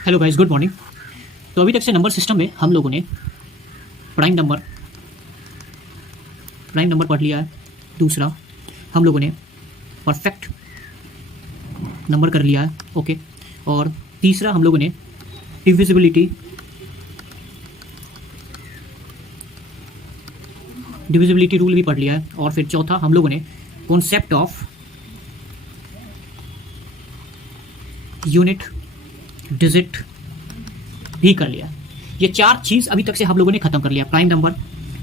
Hello guys, good morning. तो अभी तक से नंबर सिस्टम में हम लोगों ने प्राइम नंबर पढ़ लिया है। दूसरा हम लोगों ने परफेक्ट नंबर कर लिया है, ओके। और तीसरा हम लोगों ने डिविजिबिलिटी रूल भी पढ़ लिया है। और फिर चौथा हम लोगों ने कॉन्सेप्ट ऑफ यूनिट डिजिट भी कर लिया। ये चार चीज़ अभी तक से हम लोगों ने खत्म कर लिया: prime number,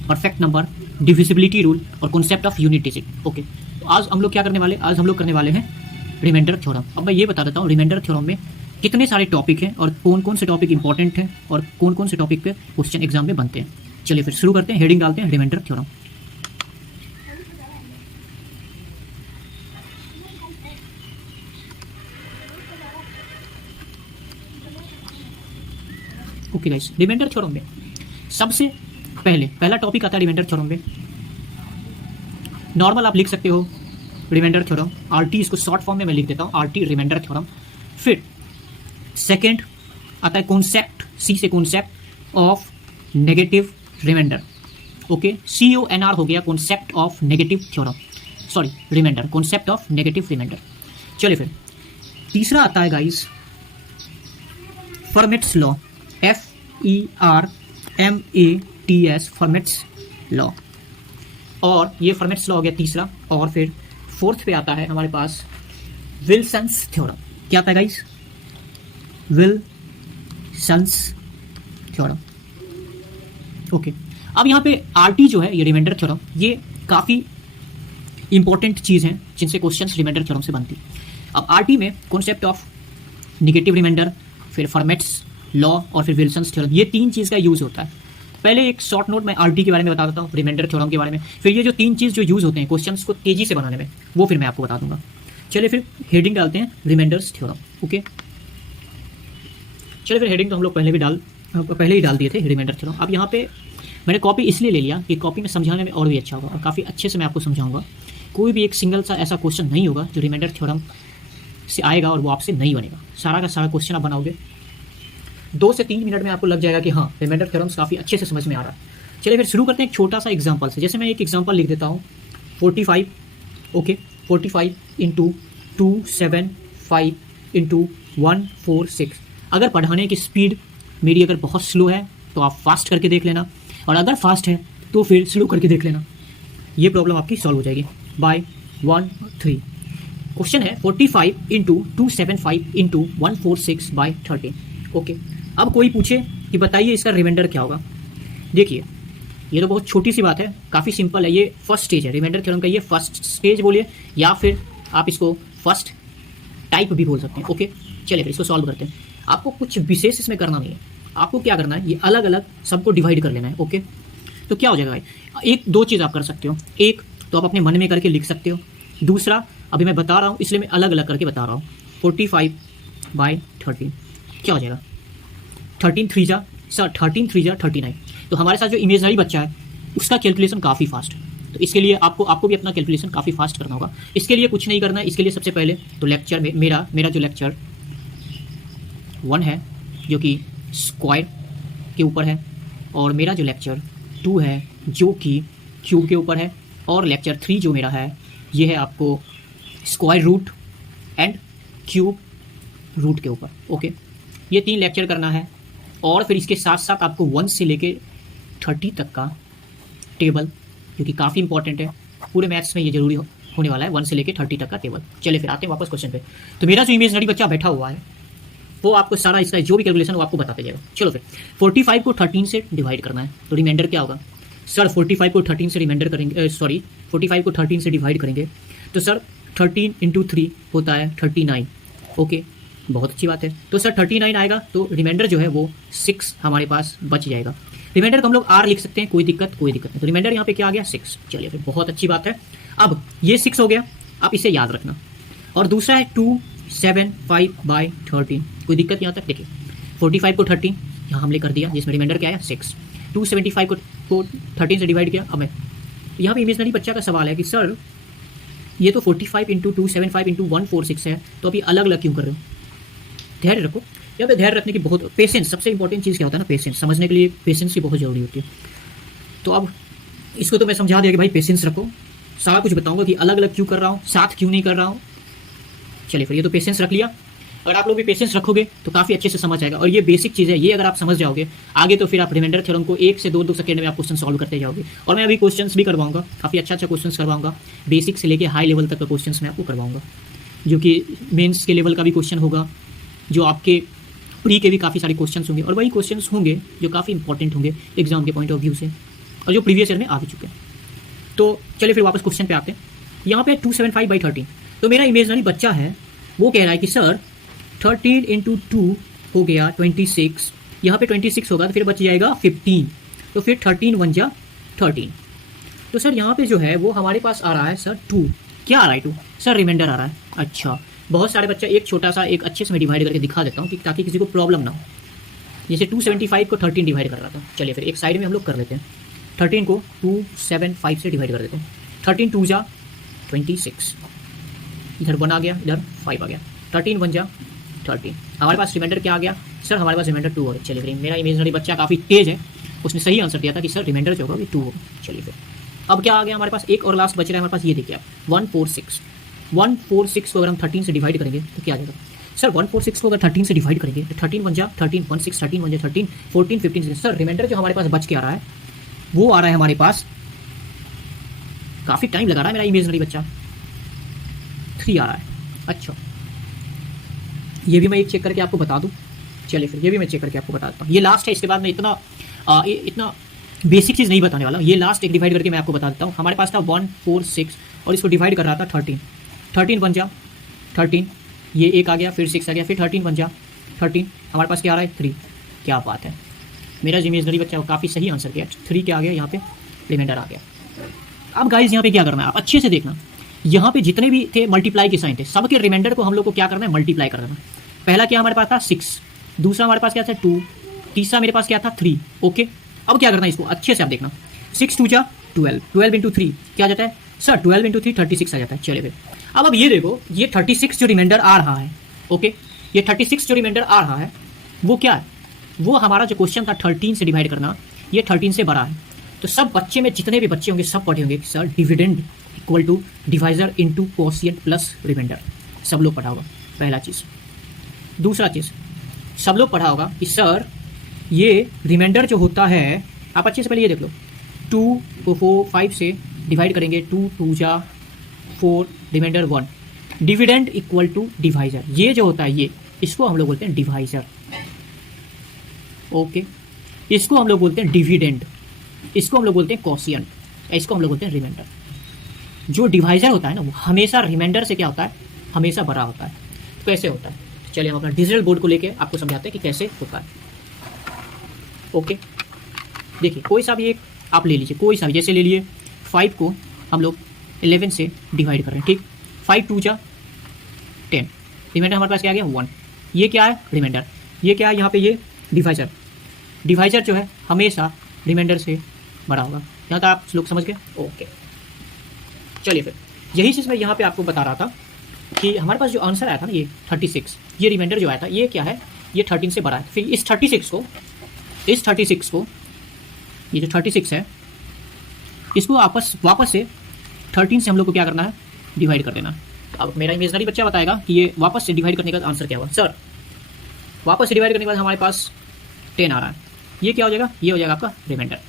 perfect number, divisibility rule और concept of unit digit, okay. तो आज हम लोग क्या करने वाले? आज हम लोग करने वाले हैं रिमाइंडर थ्योरम। अब मैं ये बता देता हूँ रिमाइंडर थ्योरम में कितने सारे टॉपिक हैं और कौन कौन से टॉपिक इंपॉर्टेंट हैं और कौन कौन से टॉपिक पे क्वेश्चन एग्जाम में बनते हैं। चलिए फिर शुरू करते हैं, हेडिंग डालते हैं remainder theorem. Okay guys, remainder theorem में सबसे पहला टॉपिक आता है रिमाइंडर थ्योरम में। नॉर्मल आप लिख सकते हो रिमाइंडर थ्योरम, आरटी, इसको शॉर्ट फॉर्म में मैं लिख देता हूँ आरटी, रिमाइंडर थ्योरम। फिर सेकंड आता है कॉन्सेप्ट, सी से concept of negative remainder, okay. CONR हो गया concept of negative theorem, sorry remainder, concept of negative remainder. चलिए फिर तीसरा आता है guys Fermat's law, FERMATS, Fermat's law. और ये फर्मेट्स लॉ हो गया तीसरा। और फिर फोर्थ पे आता है हमारे पास विल्सन्स थ्योरम। क्या आता है गाइस? Wilson's theorem, okay. अब यहाँ पे आरटी जो है, ये रिमाइंडर थ्योरम, ये काफ़ी इंपॉर्टेंट चीज़ है जिनसे क्वेश्चंस रिमाइंडर थ्योरम से बनती। अब आरटी में कॉन्सेप्ट ऑफ निगेटिव रिमाइंडर, फिर फर्मेट्स लॉ और फिर विल्सन्स थ्योरम, ये तीन चीज़ का यूज़ होता है। पहले एक शॉर्ट नोट मैं आरटी के बारे में बता देता हूँ, रिमाइंडर थ्योरम के बारे में, फिर ये जो तीन चीज़ जो यूज़ होते हैं क्वेश्चंस को तेजी से बनाने में, वो फिर मैं आपको बता दूंगा। चलिए फिर हेडिंग डालते हैं रिमाइंडर्स थ्योरम, ओके। चलिए फिर हेडिंग तो हम लोग पहले ही डाल दिए थे, रिमाइंडर थ्योरम। अब यहाँ पे मैंने कॉपी इसलिए ले लिया कि कॉपी में समझाने में और भी अच्छा होगा और काफ़ी अच्छे से मैं आपको समझाऊंगा। कोई भी एक सिंगल सा ऐसा क्वेश्चन नहीं होगा जो रिमाइंडर थ्योरम से आएगा और वो आपसे नहीं बनेगा। सारा का सारा क्वेश्चन आप बनाओगे 2 से 3 मिनट में, आपको लग जाएगा कि हाँ रिमाइंडर थ्योरम्स काफ़ी अच्छे से समझ में आ रहा है। चलिए फिर शुरू करते हैं एक छोटा सा एग्जाम्पल से। जैसे मैं एक एग्जाम्पल लिख देता हूँ 45, ओके, 45 इंटू 275 इंटू 146। अगर पढ़ाने की स्पीड मेरी अगर बहुत स्लो है तो आप फास्ट करके देख लेना, और अगर फास्ट है तो फिर स्लो करके देख लेना। ये प्रॉब्लम आपकी सॉल्व हो जाएगी बाय 1 3। क्वेश्चन है 45 इंटू 275 इंटू 146 बाय 13, ओके। अब कोई पूछे कि बताइए इसका रिमाइंडर क्या होगा। देखिए ये तो बहुत छोटी सी बात है, काफ़ी सिंपल है। ये फर्स्ट स्टेज है रिमाइंडर थ्योरम का, ये फर्स्ट स्टेज बोलिए या फिर आप इसको फर्स्ट टाइप भी बोल सकते हैं, ओके। चलिए फिर इसको सॉल्व करते हैं। आपको कुछ विशेष इसमें करना नहीं है, आपको क्या करना है, ये अलग अलग सबको डिवाइड कर लेना है, ओके। तो क्या हो जाएगा भाई, एक दो चीज़ आप कर सकते हो। एक तो आप अपने मन में करके लिख सकते हो, दूसरा अभी मैं बता रहा हूँ इसलिए मैं अलग अलग करके बता रहा हूँ। 45 बाय 13 क्या हो जाएगा, 13 3 जा 39। तो हमारे साथ जो इमेजनरी बच्चा है उसका कैलकुलेशन काफ़ी फास्ट है, तो इसके लिए आपको भी अपना कैलकुलेशन काफ़ी फास्ट करना होगा। इसके लिए कुछ नहीं करना है, इसके लिए सबसे पहले तो लेक्चर में मेरा जो लेक्चर 1 है जो कि स्क्वायर के ऊपर है, और मेरा जो लेक्चर 2 है जो कि क्यूब के ऊपर है, और लेक्चर 3 जो मेरा है ये है आपको square root and cube root के ऊपर, ओके। ये 3 लेक्चर करना है, और फिर इसके साथ साथ आपको 1 से लेके 30 तक का टेबल, जो कि काफ़ी इंपॉर्टेंट है, पूरे मैथ्स में ये जरूरी होने वाला है, 1 से लेके 30 तक का टेबल। चलिए फिर आते हैं वापस क्वेश्चन पे। तो मेरा जो इमेजनरी बच्चा बैठा हुआ है वो आपको सारा इसका जो भी कैलकुलेशन वो आपको बताते जाएगा। चलो फिर 45 को 13 से डिवाइड करना है, तो रिमाइंडर क्या होगा सर? 45 को 13 से रिमाइंडर करेंगे, 45 को 13 से डिवाइड करेंगे तो सर 13 इंटू 3 होता है 39, ओके। बहुत अच्छी बात है, तो सर 39 आएगा, तो रिमाइंडर जो है वो 6 हमारे पास बच जाएगा। रिमाइंडर को हम लोग R लिख सकते हैं, कोई दिक्कत नहीं। तो रिमाइंडर यहाँ पे क्या आ गया 6। चलिए फिर बहुत अच्छी बात है। अब ये 6 हो गया, आप इसे याद रखना। और दूसरा है 275 बाय 13, कोई दिक्कत यहाँ तक? देखिए 45 को 13 यहाँ हमने कर दिया, जिसमें रिमाइंडर क्या आया 6। 275 को 13 से डिवाइड किया। अब मैं यहाँ पे इमेजनरी बच्चा का सवाल है कि सर ये तो 45 इंटू 275 इंटू 146 है, तो अभी अलग अलग क्यों कर रहे हो? ध्यान रखो यहाँ पे धैर्य रखने की बहुत, पेशेंस सबसे इंपॉर्टेंट चीज़ क्या होता है ना, पेशेंस। समझने के लिए पेशेंस की बहुत ज़रूरी होती है। तो अब इसको तो मैं समझा दिया कि भाई पेशेंस रखो, सारा कुछ बताऊंगा कि अलग अलग क्यों कर रहा हूँ, साथ क्यों नहीं कर रहा हूँ। चलिए फिर ये तो पेशेंस रख लिया। अगर आप लोग भी पेशेंस रखोगे तो काफ़ी अच्छे से समझ आएगा। और ये बेसिक चीज़ है, ये अगर आप समझ जाओगे आगे तो फिर आप रिमाइंडर थ्योरम को 1 से 2 सेकंड में आप क्वेश्चन सॉल्व करते जाओगे। और मैं अभी क्वेश्चंस भी करवाऊंगा, काफ़ी अच्छा क्वेश्चन करवाऊंगा, बेसिक से लेकर हाई लेवल तक का क्वेश्चन मैं आपको करवाऊंगा, जो कि मेंस के लेवल का भी क्वेश्चन होगा, जो आपके प्री के भी काफ़ी सारे क्वेश्चन होंगे, और वही क्वेश्चन होंगे जो काफ़ी इंपॉर्टेंट होंगे एग्जाम के पॉइंट ऑफ व्यू से, और जो प्रीवियस ईयर में आ भी चुके हैं। तो चलिए फिर वापस क्वेश्चन पे आते हैं। यहाँ पे 275/13, तो मेरा इमेजनरी बच्चा है, वो कह रहा है कि सर 13 × 2 हो गया 26, यहाँ पे 26 होगा तो फिर बच जाएगा 15, तो फिर 13 × 1 = 13। तो सर यहाँ पे जो है वो हमारे पास आ रहा है सर 2, क्या आ रहा है 2 सर, रिमाइंडर आ रहा है। अच्छा, बहुत सारे बच्चा एक छोटा सा एक अच्छे से मैं डिवाइड करके दिखा देता हूँ कि ताकि किसी को प्रॉब्लम ना हो। जैसे 275 को 13 डिवाइड कर रहा था, चलिए फिर एक साइड में हम लोग कर लेते हैं। 13 को 275 से डिवाइड कर देते हैं। 13 × 2 = 26, इधर 1 आ गया, इधर 5 आ गया, 13 × 1 = 13। हमारे पास रिमाइंडर क्या आ गया सर, हमारे पास रिमाइंडर 2 हो गया। चलिए फिर मेरा इमेजनरी बच्चा काफ़ी तेज है, उसने सही आंसर दिया था कि सर रिमाइंडर जो होगा वो 2 होगा। चलिए फिर अब क्या आ गया हमारे पास, एक और लास्ट बच रहा है हमारे पास, ये देखिए आप 146। 146 को अगर हम 13 से डिवाइड करेंगे तो क्या आ जाएगा सर, 146 को अगर 13 से डिवाइड करेंगे तो 13 × 1 = 13, 16, 13 × 1 = 13, 14, 15। सर रिमाइंडर जो हमारे पास बच के आ रहा है वो आ रहा है हमारे पास, काफ़ी टाइम लगा रहा है मेरा इमेजनरी बच्चा, 3 आ रहा है। अच्छा, ये भी मैं एक चेक करके आपको बता दूं। चलिए फिर ये भी मैं चेक करके आपको बता देता हूँ। ये लास्ट है, इसके बाद मैं इतना बेसिक चीज़ नहीं बताने वाला। ये लास्ट एक डिवाइड करके मैं आपको बता देता हूँ। हमारे पास था 146 और इसको डिवाइड कर रहा था 13। 13 × 1 = 13, ये एक आ गया, फिर 6 आ गया, फिर 13 × 1 = 13। हमारे पास क्या आ रहा है 3। क्या बात है, मेरा इमेजनरी बच्चा काफ़ी सही आंसर किया। 3 क्या आ गया यहाँ पे, रिमाइंडर आ गया। अब गाइस यहाँ पे क्या करना है, आप अच्छे से देखना, यहाँ पे जितने भी थे मल्टीप्लाई के साइन थे, सबके रिमाइंडर को हम लोग को क्या करना है, मल्टीप्लाई कर देना। पहला क्या हमारे पास था 6, दूसरा हमारे पास क्या था 2, तीसरा मेरे पास क्या था 3। ओके, अब क्या करना है, इसको अच्छे से आप देखना। 6 × 2 = 12, 12 × 3 क्या आ जाता है सर, 12 × 3 36 आ जाता है। चलिए फिर अब ये देखो, ये 36 जो रिमाइंडर आ रहा है, ओके, ये 36 जो रिमाइंडर आ रहा है वो क्या है, वो हमारा जो क्वेश्चन था 13 से डिवाइड करना, ये 13 से बड़ा है। तो सब बच्चे में जितने भी बच्चे होंगे सब पढ़े होंगे कि sir dividend equal to divisor into quotient plus remainder, सब लोग पढ़ा होगा, पहला चीज़। दूसरा चीज़ सब लोग पढ़ा होगा कि सर ये रिमाइंडर जो होता है, आप अच्छे से पहले ये देख लो, 2 को 5 से डिवाइड करेंगे, 2 × 2 = 4, remainder 1, dividend equal to divisor, ये जो होता है ये, इसको हम लोग बोलते हैं डिवाइजर। ओके, इसको हम लोग बोलते हैं डिविडेंड, इसको हम लोग बोलते हैं कोशिएंट, इसको हम लोग बोलते हैं रिमाइंडर। जो डिवाइजर होता है ना वो हमेशा रिमाइंडर से क्या होता है, हमेशा बड़ा होता है। तो कैसे होता है, चलिए हम अपना डिजिटल बोर्ड को लेके आपको समझाते हैं कि कैसे होता है। ओके, देखिए कोई सा भी एक आप ले लीजिए, कोई सा भी, जैसे ले लिए 5 को हम लोग 11 से डिवाइड कर रहे हैं, ठीक, 5 × 2 = 10, रिमाइंडर हमारे पास क्या आ गया 1। ये क्या है रिमाइंडर, ये क्या है यहाँ पे, ये डिवाइजर। डिवाइजर जो है हमेशा रिमाइंडर से बड़ा होगा। यहाँ तक आप लोग समझ गए। ओके, चलिए फिर यही चीज़ मैं यहाँ पे आपको बता रहा था कि हमारे पास जो आंसर आया था ना ये 36, ये रिमाइंडर जो आया था ये क्या है, ये 13 से बड़ा है। फिर इस 36 को ये जो 36 है इसको वापस से 13 से हम लोग को क्या करना है, डिवाइड कर देना। अब मेरा इमेजनरी बच्चा बताएगा कि ये वापस से डिवाइड करने का आंसर क्या हुआ। सर वापस से डिवाइड करने के बाद हमारे पास 10 आ रहा है, ये क्या हो जाएगा, ये हो जाएगा आपका रिमाइंडर।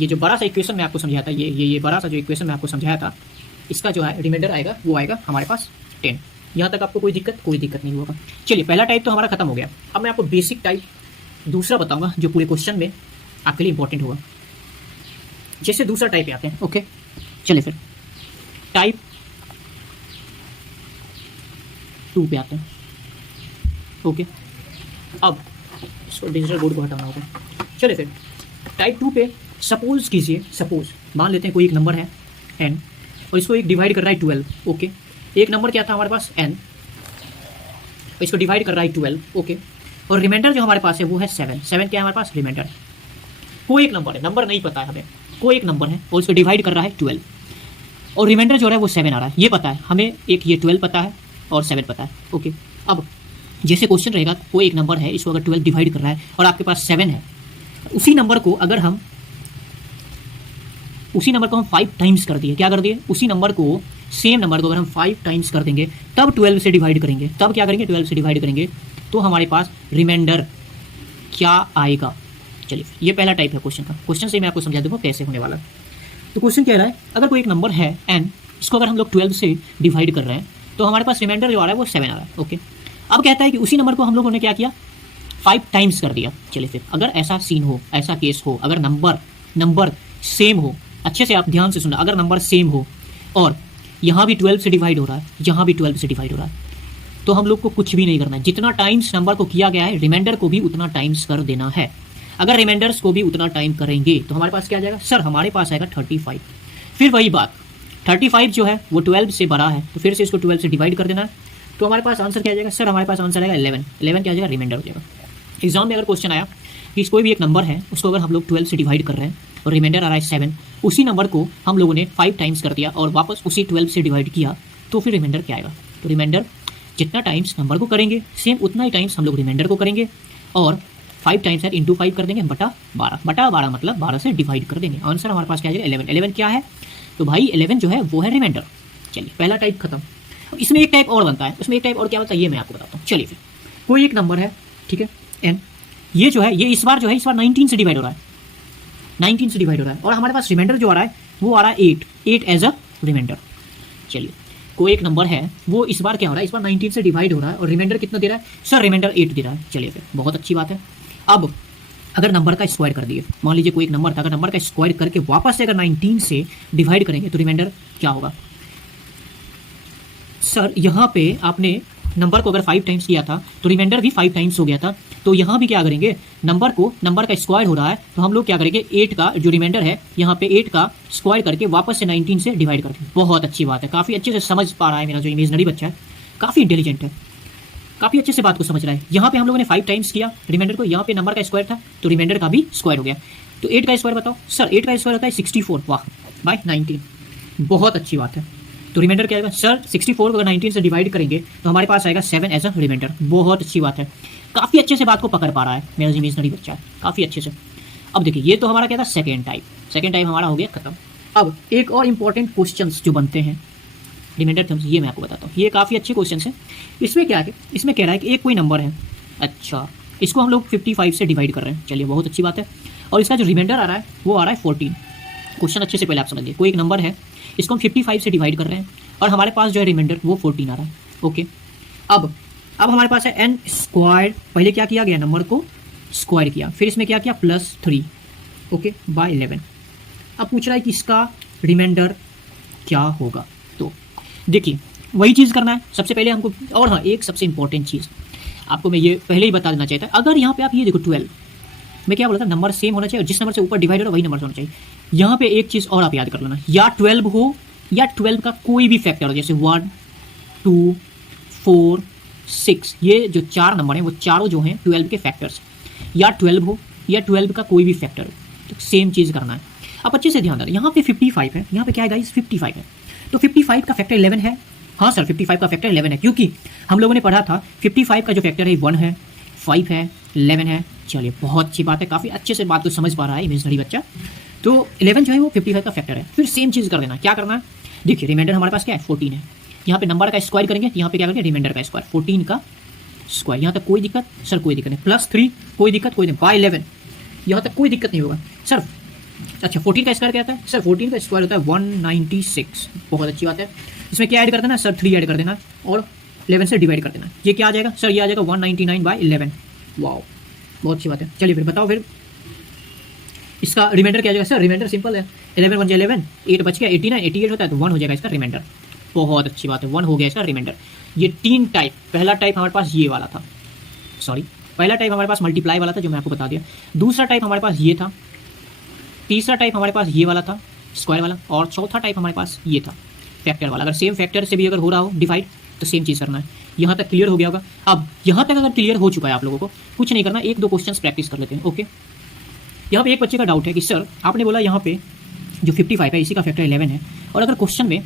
ये जो बड़ा सा इक्वेशन मैं आपको समझाया था, ये बड़ा सा जो इक्वेशन मैं आपको समझाया था, इसका जो है रिमाइंडर आएगा वो आएगा हमारे पास 10। यहाँ तक आपको कोई दिक्कत नहीं होगा। चलिए पहला टाइप तो हमारा खत्म हो गया। अब मैं आपको बेसिक टाइप दूसरा बताऊंगा जो पूरे क्वेश्चन में आपके लिए इंपॉर्टेंट होगा। जैसे दूसरा टाइप पे आते हैं। ओके, चलिए फिर टाइप 2 पे आते हैं। ओके, अब इसको डिजिटल बोर्ड को हटाना होगा। चलिए फिर टाइप 2 पे सपोज कीजिए, सपोज मान लेते हैं कोई एक नंबर है n और इसको एक डिवाइड कर रहा है 12। ओके, एक नंबर क्या था हमारे पास n, और इसको डिवाइड कर रहा है 12। ओके, और रिमाइंडर जो हमारे पास है वो है 7। 7 क्या है हमारे पास, रिमाइंडर। कोई एक नंबर है, नंबर नहीं पता है हमें, कोई एक नंबर है और इसको डिवाइड कर रहा है 12 और रिमाइंडर जो है वो 7 आ रहा है, ये पता है हमें, एक ये 12 पता है और 7 पता है। ओके, अब जैसे क्वेश्चन रहेगा, कोई एक नंबर है, इसको अगर 12 डिवाइड कर रहा है और आपके पास 7 है, उसी नंबर को हम 5 टाइम्स कर दिए, क्या कर दिए, उसी नंबर को, सेम नंबर को अगर हम 5 टाइम्स कर देंगे तब 12 से डिवाइड करेंगे, तब क्या करेंगे, 12 से डिवाइड करेंगे, तो हमारे पास रिमाइंडर क्या आएगा। चलिए, ये पहला टाइप है क्वेश्चन का। क्वेश्चन से मैं आपको समझा दूंगा कैसे होने वाला है। तो क्वेश्चन कह रहा है, अगर कोई एक नंबर है n, इसको अगर हम लोग 12 से डिवाइड कर रहे हैं तो हमारे पास रिमाइंडर जो आ रहा है वो 7 आ रहा है। ओके, अब कहता है कि उसी नंबर को हम लोगों ने क्या किया, 5 टाइम्स कर दिया। चलिए फिर, अगर ऐसा सीन हो, ऐसा केस हो, अगर नंबर सेम हो, अच्छे से आप ध्यान से सुनना, अगर नंबर सेम हो और यहाँ भी 12 से डिवाइड हो रहा है, यहाँ भी 12 से डिवाइड हो रहा है, तो हम लोग को कुछ भी नहीं करना है। जितना टाइम्स नंबर को किया गया है, रिमाइंडर को भी उतना टाइम्स कर देना है। अगर रिमाइंडर्स को भी उतना टाइम करेंगे तो हमारे पास क्या आ जाएगा, सर हमारे पास आएगा 35। फिर वही बात, 35 जो है वो 12 से बड़ा है, तो फिर से इसको 12 से डिवाइड कर देना है, तो हमारे पास आंसर क्या आ जाएगा, सर हमारे पास आंसर आएगा 11 क्या आ जाएगा, रिमाइंडर हो जाएगा। एग्जाम में अगर क्वेश्चन आया कि कोई भी एक नंबर है, उसको अगर हम लोग 12 से डिवाइड कर रहे हैं और रिमाइंडर आ रहा है 7, उसी नंबर को हम लोगों ने 5 टाइम्स कर दिया और वापस उसी 12 से डिवाइड किया, तो फिर रिमाइंडर क्या आएगा, तो रिमाइंडर जितना टाइम्स नंबर को करेंगे, सेम उतना ही टाइम्स हम लोग रिमाइंडर को करेंगे, और 5 टाइम्स है इंटू 5 कर देंगे, बटा 12 मतलब 12 से डिवाइड कर देंगे। आंसर हमारे पास क्या आ जाएगा, 11 क्या है, तो भाई 11 जो है वो है रिमाइंडर। चलिए, पहला टाइप खत्म। अब इसमें एक टाइप और बनता है, उसमें एक टाइप और क्या बनता है ये मैं आपको बताता हूँ। चलिए फिर, कोई एक नंबर है, ठीक है, n, ये जो है ये इस बार 19 से डिवाइड हो रहा है, 19 से डिवाइड हो रहा है, और हमारे पास रिमाइंडर जो आ रहा है वो आ रहा है 8 एज अ रिमाइंडर। चलिए, कोई एक नंबर है, वो इस बार क्या हो रहा है, इस बार 19 से डिवाइड हो रहा है और रिमाइंडर कितना दे रहा है, सर रिमाइंडर 8 दे रहा है। चलिए फिर, बहुत अच्छी बात है। अब अगर नंबर का स्क्वायर कर दिए, मान लीजिए कोई एक नंबर था, अगर नंबर का स्क्वायर करके वापस से अगर 19 से डिवाइड करेंगे तो रिमाइंडर क्या होगा, सर यहाँ पे आपने नंबर को अगर 5 टाइम्स किया था तो रिमाइंडर भी 5 टाइम्स हो गया था, तो यहाँ भी क्या करेंगे, नंबर का स्क्वायर हो रहा है, तो हम लोग क्या करेंगे, 8 का जो रिमाइंडर है यहाँ पे 8 का स्क्वायर करके वापस से 19 से डिवाइड करके। बहुत अच्छी बात है, काफ़ी अच्छे से समझ पा रहा है मेरा जो इमेजनरी बच्चा है, काफ़ी इंटेलिजेंट है, काफ़ी अच्छे से बात को समझ रहा है। यहाँ पे हम लोगों ने 5 टाइम्स किया रिमाइंडर को, यहाँ पे नंबर का स्क्वायर था तो रिमाइंडर का भी स्क्वायर हो गया, तो 8 का स्क्वायर बताओ, सर 8 का स्क्वायर होता है 64, वाह बाय 19, बहुत अच्छी बात है। तो रिमाइंडर क्या आएगा, सर 64 को अगर 19 से डिवाइड करेंगे तो हमारे पास आएगा 7 एज अ रिमाइंडर। बहुत अच्छी बात है, काफ़ी अच्छे से बात को पकड़ पा रहा है मेरा इमेजनरी बच्चा है, काफ़ी अच्छे से। अब देखिए, ये तो हमारा क्या था, सेकेंड टाइप हमारा हो गया खत्म। अब एक और इंपॉर्टेंट क्वेश्चन जो बनते हैं रिमाइंडर थम्स, ये मैं आपको बताता हूँ, ये काफ़ी अच्छे क्वेश्चन है। इसमें क्या है, इसमें कह रहा है कि एक कोई नंबर है, अच्छा, इसको हम लोग 55 से डिवाइड कर रहे हैं। चलिए, बहुत अच्छी बात है, और इसका जो रिमाइंडर आ रहा है वो आ रहा है 14। क्वेश्चन अच्छे से पहले आप समझिए, कोई एक नंबर है, इसको हम 55 से डिवाइड कर रहे हैं और हमारे पास जो है रिमाइंडर वो 14 आ रहा है। ओके, अब हमारे पास है n स्क्वायर, पहले क्या किया गया, नंबर को स्क्वायर किया, फिर इसमें क्या किया, +3, ओके, बाय 11। अब पूछ रहा है कि इसका रिमाइंडर क्या होगा। तो देखिए, वही चीज़ करना है सबसे पहले हमको। और हाँ, एक सबसे इंपॉर्टेंट चीज़ आपको मैं ये पहले ही बता देना चाहिए था, अगर यहाँ पे आप ये देखो 12, मैं क्या बोला था, नंबर सेम होना चाहिए और जिस नंबर से ऊपर डिवाइड हो वही नंबर होना चाहिए। यहाँ पे एक चीज़ और आप याद कर लेना, या 12 हो या 12 का कोई भी फैक्टर हो, जैसे 1, 2, 4, 6, ये जो 4 नंबर हैं वो चारों जो हैं 12 के फैक्टर्स, या 12 हो या 12 का कोई भी फैक्टर हो, तो सेम चीज़ करना है। अब अच्छे से ध्यान देना, यहाँ पे 55 है, यहाँ पे क्या है गाइस, 55 है, तो 55 का फैक्टर 11 है। हाँ सर, 55 का फैक्टर 11 है, क्योंकि हम लोगों ने पढ़ा था 55 का जो फैक्टर है 1 है, 5 है, 11 है। चलिए, बहुत अच्छी बात है, काफ़ी अच्छे से बात को समझ पा रहा है इमेजनरी बच्चा। तो 11 जो है वो 55 का फैक्टर है। फिर सेम चीज़ कर देना, क्या करना है, देखिए रिमाइंडर हमारे पास क्या है, 14 है, यहाँ पे नंबर का स्क्वायर करेंगे, यहाँ पे क्या करेंगे, रिमाइंडर का स्क्वायर, 14 का स्क्वायर। यहाँ तक कोई दिक्कत, सर कोई दिक्कत नहीं, +3 कोई दिक्कत, कोई नहीं, बाय 11 यहाँ तक कोई दिक्कत नहीं होगा सर। अच्छा, 14 का स्क्वायर क्या होता है, सर 14 का स्क्वायर होता है 196, बहुत अच्छी बात है। इसमें क्या ऐड कर देना, सर 3 ऐड कर देना और 11 से डिवाइड कर देना, ये क्या आ जाएगा, सर ये आ जाएगा 199 बाय 11, वाओ, बहुत अच्छी बात है। चलिए फिर बताओ, फिर इसका रिमाइंडर क्या आ जाएगा, सर रिमाइंडर सिंपल है, 11 1 11, 8 बच गया, 89, 88 होता है तो 1 हो जाएगा इसका रिमाइंडर। बहुत अच्छी बात है, 1 हो गया इसका रिमाइंडर। ये 3 टाइप, पहला टाइप हमारे पास ये वाला था, सॉरी पहला टाइप हमारे पास मल्टीप्लाई वाला था जो मैं आपको बता दिया, दूसरा टाइप हमारे पास ये था, तीसरा टाइप हमारे पास ये वाला था स्क्वायर वाला, और चौथा टाइप हमारे पास ये था फैक्टर वाला। अगर सेम फैक्टर से भी अगर हो रहा हो डिवाइड तो सेम चीज़ करना है। यहाँ तक क्लियर हो गया होगा। अब यहाँ तक अगर क्लियर हो चुका है आप लोगों को, कुछ नहीं करना, 1-2 क्वेश्चंस प्रैक्टिस कर लेते हैं। ओके, यहाँ पे एक बच्चे का डाउट है कि सर आपने बोला यहाँ पे जो 55 है इसी का फैक्टर 11 है, और अगर क्वेश्चन में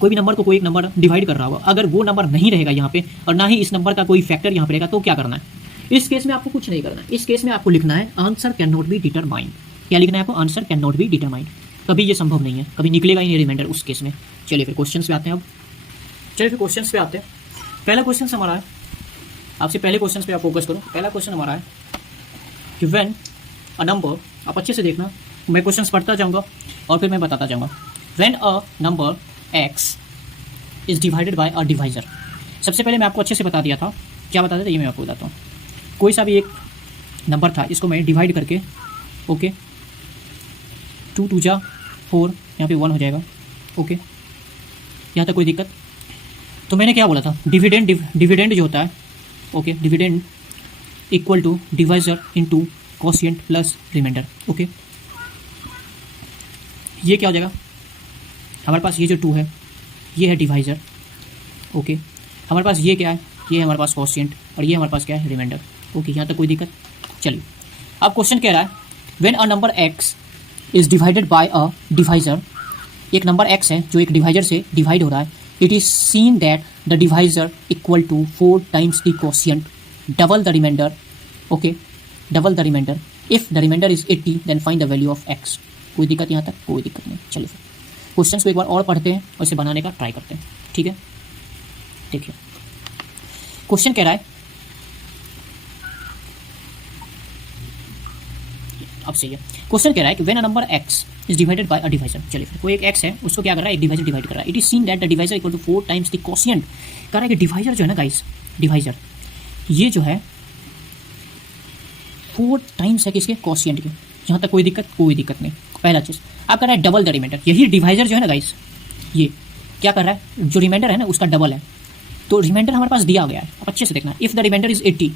कोई भी नंबर को कोई एक नंबर डिवाइड कर रहा होगा, अगर वो नंबर नहीं रहेगा यहाँ पे और ना ही इस नंबर का कोई फैक्टर यहाँ पे रहेगा, तो क्या करना है? इस केस में आपको कुछ नहीं करना है। इस केस में आपको लिखना है answer can not be determined. क्या लिखना है आपको? Answer can not be determined. कभी ये संभव नहीं है, कभी निकलेगा ही नहीं रिमाइंडर उस केस में। चलिए फिर क्वेश्चन पे आते हैं। अब चलिए फिर क्वेश्चन पे आते हैं। पहला क्वेश्चन हमारा है, आपसे पहले क्वेश्चन पे आप फोकस करो। पहला क्वेश्चन हमारा है कि व्हेन अ नंबर, आप अच्छे से देखना, मैं क्वेश्चन पढ़ता जाऊँगा और फिर मैं बताता जाऊँगा। When a number x is divided by a divisor. सबसे पहले मैं आपको अच्छे से बता दिया था, क्या बता दिया था ये मैं आपको बताता हूँ। कोई सा भी एक नंबर था, इसको मैं डिवाइड करके, ओके, 2 2 जा 4, यहाँ पे 1 हो जाएगा, ओके, यहाँ तक कोई दिक्कत? तो मैंने क्या बोला था, डिविडेंड जो होता है, okay, dividend equal to divisor into quotient plus remainder, okay. ये क्या हो जाएगा हमारे पास? ये जो 2 है ये है डिवाइजर, ओके। हमारे पास ये क्या है? ये है हमारे पास कोशिएंट और ये हमारे पास क्या है? Remainder, okay. यहाँ तक कोई दिक्कत? चलिए, अब क्वेश्चन कह रहा है when a number x is divided by a divisor. एक नंबर x है जो एक डिवाइजर से डिवाइड हो रहा है, it is seen that the divisor equal to 4 times the quotient double the remainder, okay, double the remainder. If the remainder is 80 then find the value of x। कोई दिक्कत यहाँ तक? कोई दिक्कत नहीं। चलिए फिर क्वेश्चन को एक बार और पढ़ते हैं और इसे बनाने का ट्राई करते हैं, ठीक है। देखिए क्वेश्चन कह रहा है, अब सही है। क्वेश्चन कह रहा है कि when a number x is divided by a divisor. चलिए फिर कोई एक x है, उसको क्या कर रहा है? एक डिवाइजर डिवाइड कर रहा है। It is seen that the divisor equal to 4 times the quotient. कह रहा है कि डिवाइजर जो है ना गाइस, डिवाइजर ये जो है 4 टाइम्स है किसके? कोशिएंट के। यहाँ तक कोई दिक्कत? कोई दिक्कत नहीं। पहला चीज़ आप कर रहा है डबल द रिमाइंडर। यही डिवाइजर जो है ना गाइस, ये क्या कर रहा है? जो रिमाइंडर है ना उसका डबल है। तो रिमाइंडर हमारे पास दिया गया है, आप अच्छे से देखना। इफ़ द रिमाइंडर इज 80,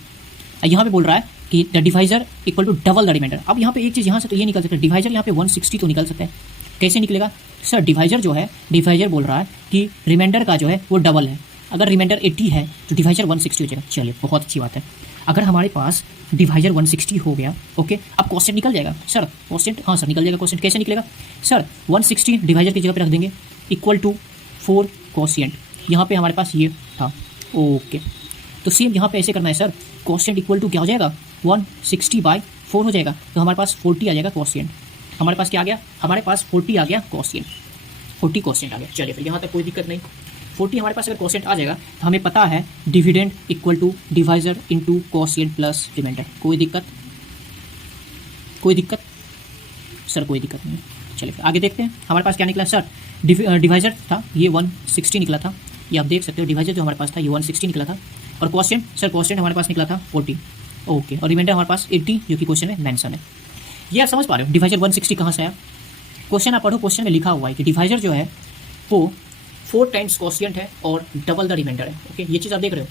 यहाँ पे बोल रहा है कि the divisor equal to double the remainder. अब यहाँ पे एक चीज़ यहाँ से तो ये निकल सकता है, डिवाइजर यहाँ पे 160 तो निकल सकता है। कैसे निकलेगा सर? डिवाइजर जो है, डिवाइजर बोल रहा है कि रिमाइंडर का जो है वो डबल है। अगर रिमाइंडर 80 है तो डिवाइजर 160 हो जाएगा। चलिए बहुत अच्छी बात है। अगर हमारे पास डिवाइजर 160 हो गया, ओके, अब क्वेश्चन निकल जाएगा सर। क्वेश्चन, हाँ सर निकल जाएगा। क्वेश्चन कैसे निकलेगा सर? 160 डिवाइजर की जगह पे रख देंगे, इक्वल टू 4 कोशिएंट। यहाँ पे हमारे पास ये था, ओके। तो सेम यहाँ पे ऐसे करना है सर, कोशिएंट इक्वल टू क्या हो जाएगा? 160/4 हो जाएगा। तो हमारे पास 40 आ जाएगा कोशिएंट। हमारे पास क्या आ गया? हमारे पास 40 आ गया कोशिएंट, 40 कोशिएंट आ गया। चलिए फिर यहाँ तक कोई दिक्कत नहीं। 40 हमारे पास अगर कोशिएंट आ जाएगा तो हमें पता है dividend equal to divisor into quotient plus remainder. कोई दिक्कत? कोई दिक्कत सर? कोई दिक्कत नहीं। चलिए फिर आगे देखते हैं हमारे पास क्या निकला सर। डिवाइजर था ये 160 निकला था, ये आप देख सकते हो। डिवाइजर जो हमारे पास था ये 160 निकला था। और कोशिएंट सर, कोशिएंट हमारे पास निकला था 40, ओके। और रिमाइंडर हमारे पास 80 जो कि क्वेश्चन में मेंशन है। ये आप समझ पा रहे हो डिवाइजर 160 कहाँ से आया? क्वेश्चन आप पढ़ो, क्वेश्चन में लिखा हुआ है कि डिवाइजर जो है वो 4 टाइम्स कोशिएंट है और डबल द रिमाइंडर है, ओके। ये चीज़ आप देख रहे हो,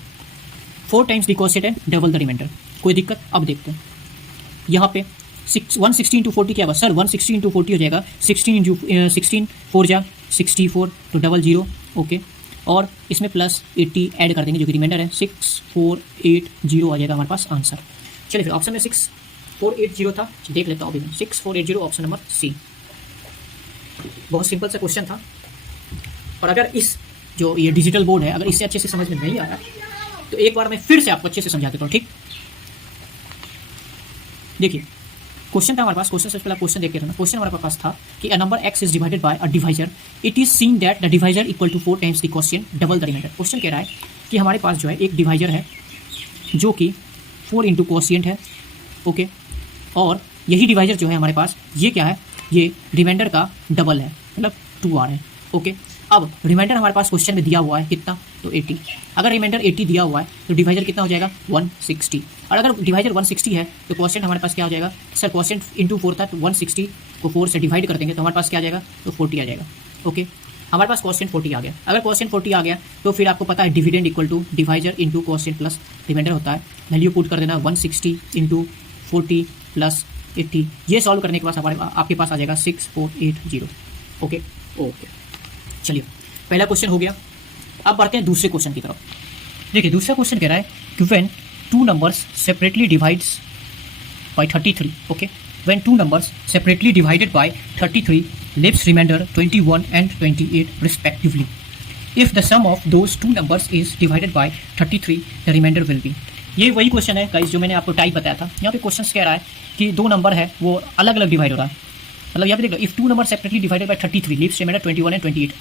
4 टाइम्स द कोशिएंट है, डबल द रिमाइंडर। कोई दिक्कत? अब देखते हैं यहाँ पे 160 इंटू 40 क्या होगा सर? 160 इंटू 40 हो जाएगा 16 4 जा 64 तो 00, ओके। और इसमें प्लस 80 ऐड कर देंगे जो कि रिमाइंडर है, 6480 आ जाएगा हमारे पास आंसर। चलिए फिर ऑप्शन में 6480 था, देख लेता हूँ अभी मैं। 6480 ऑप्शन नंबर सी। बहुत सिंपल सा क्वेश्चन था। और अगर इस जो ये डिजिटल बोर्ड है, अगर इससे अच्छे से समझ में नहीं आ रहा तो एक बार मैं फिर से आपको अच्छे से समझा देता हूँ, ठीक। देखिए क्वेश्चन था हमारे पास, क्वेश्चन से पहला क्वेश्चन देख के रहना। क्वेश्चन हमारे पास था कि a number x is divided by a divisor, it is seen that the divisor equal to 4 times the quotient double the remainder. Question कह रहा है कि हमारे पास जो है एक डिवाइजर है जो कि 4 इंटू कोशिएंट है, ओके। और यही डिवाइजर जो है हमारे पास ये क्या है? ये रिमाइंडर का डबल है, मतलब 2 आ रहा है, ओके। अब रिमाइंडर हमारे पास क्वेश्चन में दिया हुआ है कितना? तो 80। अगर रिमाइंडर 80 दिया हुआ है तो डिवाइजर कितना हो जाएगा? 160। और अगर डिवाइजर 160 है तो क्वेश्चन हमारे पास क्या हो जाएगा सर? क्वेश्चन इंटू 4 था तो 160 को 4 से डिवाइड कर देंगे तो हमारे पास क्या आ जाएगा? तो 40 आ जाएगा, ओके। हमारे पास क्वेश्चन 40 आ गया। अगर क्वेश्चन 40 आ गया तो फिर आपको पता है dividend equal to divisor into question plus remainder होता है। वैल्यू पुट कर देना 160 इंटू 40 प्लस 80। ये सॉल्व करने के बाद आपके पास आ जाएगा 6480, ओके ओके। चलिए पहला क्वेश्चन हो गया। अब बढ़ते हैं दूसरे क्वेश्चन की तरफ। देखिए दूसरा क्वेश्चन कह रहा है कि when 2 numbers separately divides by 33, okay. When 2 numbers separately divided by 33 leaves remainder 21 and 28 respectively. If the sum of those two numbers is divided by 33 the remainder will be. ये वही क्वेश्चन है guys जो मैंने आपको type बताया था। यहाँ पे क्वेश्चन कह रहा है कि दो नंबर है वो अलग अलग डिवाइड हो रहा है। मतलब यहाँ पे देख लो, if two number separately divided by 33 leaves remainder 21 and 28।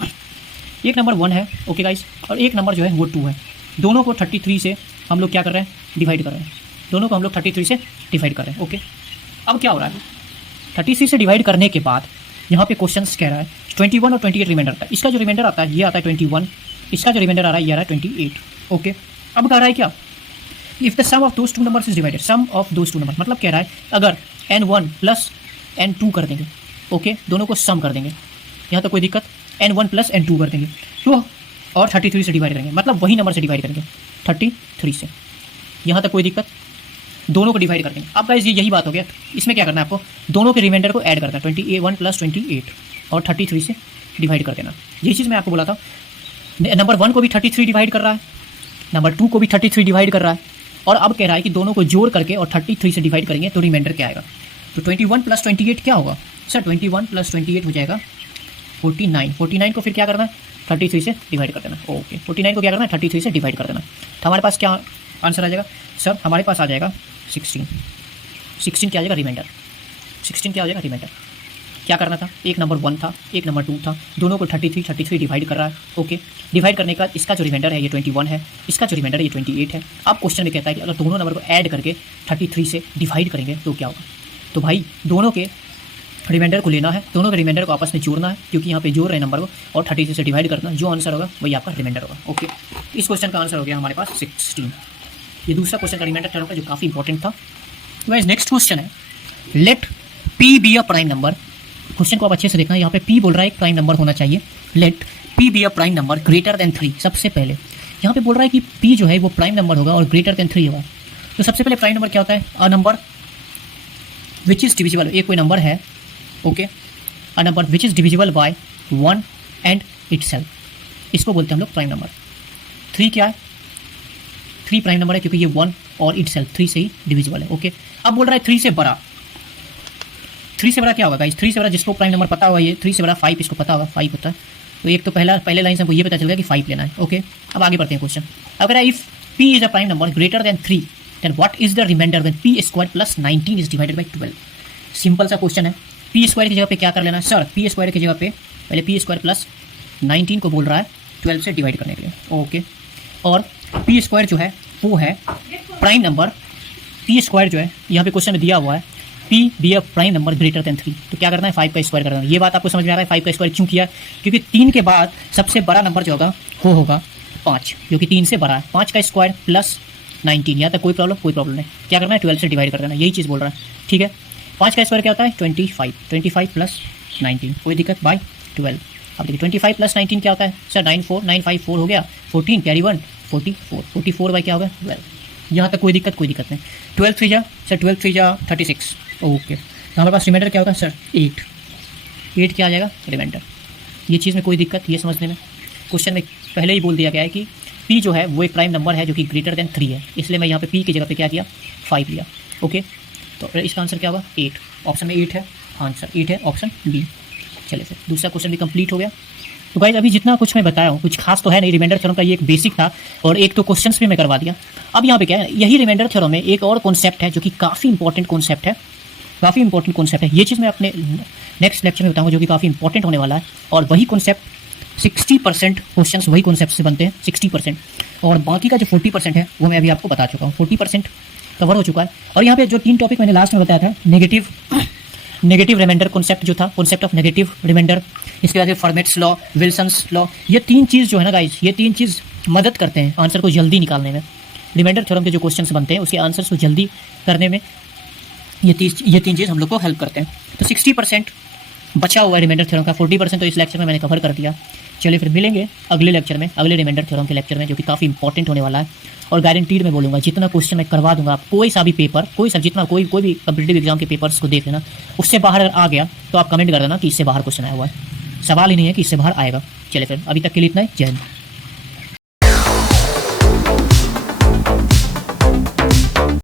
एक नंबर 1 है, ओके गाइस, और एक नंबर जो है वो 2 है। दोनों को 33 से हम लोग क्या कर रहे हैं, डिवाइड कर रहे हैं। दोनों को हम लोग 33 से डिवाइड कर रहे हैं, ओके। अब क्या हो रहा है, 33 से डिवाइड करने के बाद यहाँ पे क्वेश्चन कह रहा है 21 और 28 रिमाइंडर आता है। इसका जो रिमाइंडर आता है ये आता है 21, इसका जो रिमाइंडर आ रहा है ये आ रहा है 28, ओके। अब कह रहा है क्या, if the sum of those two numbers is divided, sum of those two number मतलब कह रहा है अगर n1 प्लस n2 कर देंगे, ओके, दोनों को सम कर देंगे, यहाँ तो कोई दिक्कत, n1 प्लस n2 कर देंगे तो और 33 से डिवाइड करेंगे, मतलब वही नंबर से डिवाइड करेंगे 33 से, यहाँ तक कोई दिक्कत, दोनों को डिवाइड कर देंगे। अब गाइस यही बात हो गया, इसमें क्या करना है आपको, दोनों के रिमाइंडर को ऐड करना है, 21 प्लस 28 और 33 से डिवाइड कर देना। यही चीज़ मैं आपको बोला था, नंबर 1 को भी 33 डिवाइड कर रहा है, नंबर 2 को भी 33 डिवाइड कर रहा है, और अब कह रहा है कि दोनों को जोड़ करके और 33 से डिवाइड करेंगे तो रिमाइंडर क्या आएगा। तो 21 प्लस 28 क्या होगा सर, 21 प्लस 28 हो जाएगा 49। 49 को फिर क्या करना है, 33 से डिवाइड कर देना, ओके। 49 को क्या करना है, 33 से डिवाइड कर देना। तो हमारे पास क्या आंसर आ जाएगा सर, हमारे पास आ जाएगा 16। 16 क्या आ जाएगा, रिमाइंडर। 16 क्या हो जाएगा, रिमाइंडर। क्या करना था, एक नंबर 1 था, एक नंबर 2 था, दोनों को 33 डिवाइड कर रहा है, ओके। डिवाइड करने का इसका जो रिमाइंडर है ये 21 है, इसका जो रिमाइंडर है ये 28 है। अब क्वेश्चन में कहता है कि अगर दोनों नंबर को ऐड करके 33 से डिवाइड करेंगे तो क्या होगा। तो भाई दोनों के रिमाइंडर को लेना है, दोनों के रिमाइंडर को आपस में जोड़ना है, क्योंकि यहाँ पे जोड़ रहे हैं नंबर को, और 33 से डिवाइड करना, जो आंसर होगा वही आपका रिमाइंडर होगा, ओके। इस क्वेश्चन का आंसर हो गया हमारे पास 16। ये दूसरा क्वेश्चन का रिमाइंडर टर्म का जो काफ़ी इंपॉर्टेंट था। तो गाइस नेक्स्ट क्वेश्चन है, let P be a prime number. Question को आप अच्छे से देखना, यहाँ पे पी बोल रहा है एक प्राइम नंबर होना चाहिए। Let P be a prime number greater than 3। सबसे पहले यहाँ पे बोल रहा है कि पी जो है वो प्राइम नंबर होगा और ग्रेटर देन 3 होगा। तो सबसे पहले प्राइम नंबर क्या होता है, a number which is divisible, एक कोई नंबर है, okay, a number which is divisible by 1 and itself, इसको बोलते हैं हम लोग प्राइम नंबर। 3 क्या है, 3 प्राइम नंबर है क्योंकि ये 1 और इटसेल्फ 3 से ही डिविजिबल है, ओके। अब बोल रहा है 3 से बड़ा, 3 से बड़ा क्या होगा गाइस, 3 से बड़ा जिसको प्राइम नंबर पता होगा, ये 3 से बड़ा 5, इसको पता होगा 5 होता है। तो एक तो पहले लाइन से हमको ये पता चल गया कि 5 लेना है, ओके। अब आगे बढ़ते हैं क्वेश्चन। अगर if p is a prime number greater than 3 then what is the remainder when p square plus 19 is divided by 12। Simple सा क्वेश्चन है, p स्क्वायर की जगह पे क्या कर लेना है सर, p स्क्वायर की जगह पे पहले p स्क्वायर प्लस 19 को बोल रहा है 12 से डिवाइड करने के लिए, ओके। और p स्क्वायर जो है वो है प्राइम नंबर, p स्क्वायर जो है यहाँ पे क्वेश्चन में दिया हुआ है p B a prime number greater than 3, तो क्या करना है 5 का स्क्वायर करना है। ये बात आपको समझ में आ रहा है 5 का स्क्वायर क्यों किया, क्योंकि 3 के बाद सबसे बड़ा नंबर जो होगा वो होगा 5, क्योंकि 3 से बड़ा है। 5 का स्क्वायर प्लस 19, यहाँ तक कोई प्रॉब्लम नहीं। क्या करना है 12 से डिवाइड कर देना, यही चीज़ बोल रहा है, ठीक है। 5 का स्क्वायर क्या होता है 25 प्लस 19, कोई दिक्कत, बाय 12। अब देखिए 25 प्लस 19 क्या होता है सर, 954 हो गया, 14 कैरी 1 44 बाई क्या होगा 12, यहाँ तक कोई दिक्कत नहीं। 12 3 जा सर, 12 3 जा 36, ओके। तो हमारे पास रिमाइंडर क्या होगा सर 8 क्या आ जाएगा रिमाइंडर। ये चीज़ में कोई दिक्कत, ये समझने में क्वेश्चन में पहले ही बोल दिया गया है कि p जो है वो एक प्राइम नंबर है जो कि ग्रेटर देन 3 है, इसलिए मैं यहाँ पे p की जगह पे क्या किया 5 लिया, ओके। तो इसका आंसर क्या होगा 8, ऑप्शन में 8 है, आंसर 8 है, ऑप्शन बी। चलिए फिर दूसरा क्वेश्चन भी कंप्लीट हो गया। तो गाइस अभी जितना कुछ मैं बताया हूँ कुछ खास तो है नहीं, रिमाइंडर थ्योरम का ये एक बेसिक था और एक तो क्वेश्चंस भी मैं करवा दिया। अब यहाँ पे क्या है, यही रिमाइंडर थ्योरम में एक और कॉन्सेप्ट है जो कि काफ़ी इंपॉर्टेंट कॉन्सेप्ट है, ये चीज़ मैं अपने नेक्स्ट लेक्चर में बताऊँगा जो कि काफ़ी इंपॉर्टेंट होने वाला है। और वही कॉन्सेप्ट 60% क्वेश्चंस वही कॉन्सेप्ट से बनते हैं 60%, और बाकी का जो 40% है वो मैं अभी आपको बता चुका हूँ, 40% कवर हो चुका है। और यहाँ पे जो 3 टॉपिक मैंने लास्ट में बताया था, नेगेटिव रिमाइंडर कॉन्सेप्ट जो था, कॉन्सेप्ट ऑफ नेगेटिव रिमाइंडर, इसके बाद फॉर्मेट्स लॉ, विल्सन्स लॉ, ये 3 चीज़ जो है ना गाइस, ये 3 चीज़ मदद करते हैं आंसर को जल्दी निकालने में। रिमाइंडर थ्योरम के जो क्वेश्चंस बनते हैं उसके आंसर्स को जल्दी करने में ये 3 चीज़ हम लोग को हेल्प करते हैं। तो 60% बचा हुआ है रिमाइंडर थ्योरम का, 40% तो इस लेक्चर में मैंने कवर कर दिया। चलिए फिर मिलेंगे अगले लेक्चर में, अगले रिमाइंडर थ्योरम के लेक्चर में, जो कि काफ़ी इंपॉर्टेंट होने वाला है। और गारंटीड मैं बोलूँगा जितना क्वेश्चन मैं करवा दूंगा, आप कोई सा भी पेपर, कोई भी कम्पिटिटिव एग्जाम के पेपर्स को देख लेना, उससे बाहर अगर आ गया तो आप कमेंट कर देना कि इससे बाहर क्वेश्चन आया हुआ है, सवाल ही नहीं है कि इससे बाहर आएगा। चलिए फिर अभी तक के लिए इतना ही, जय हिंद।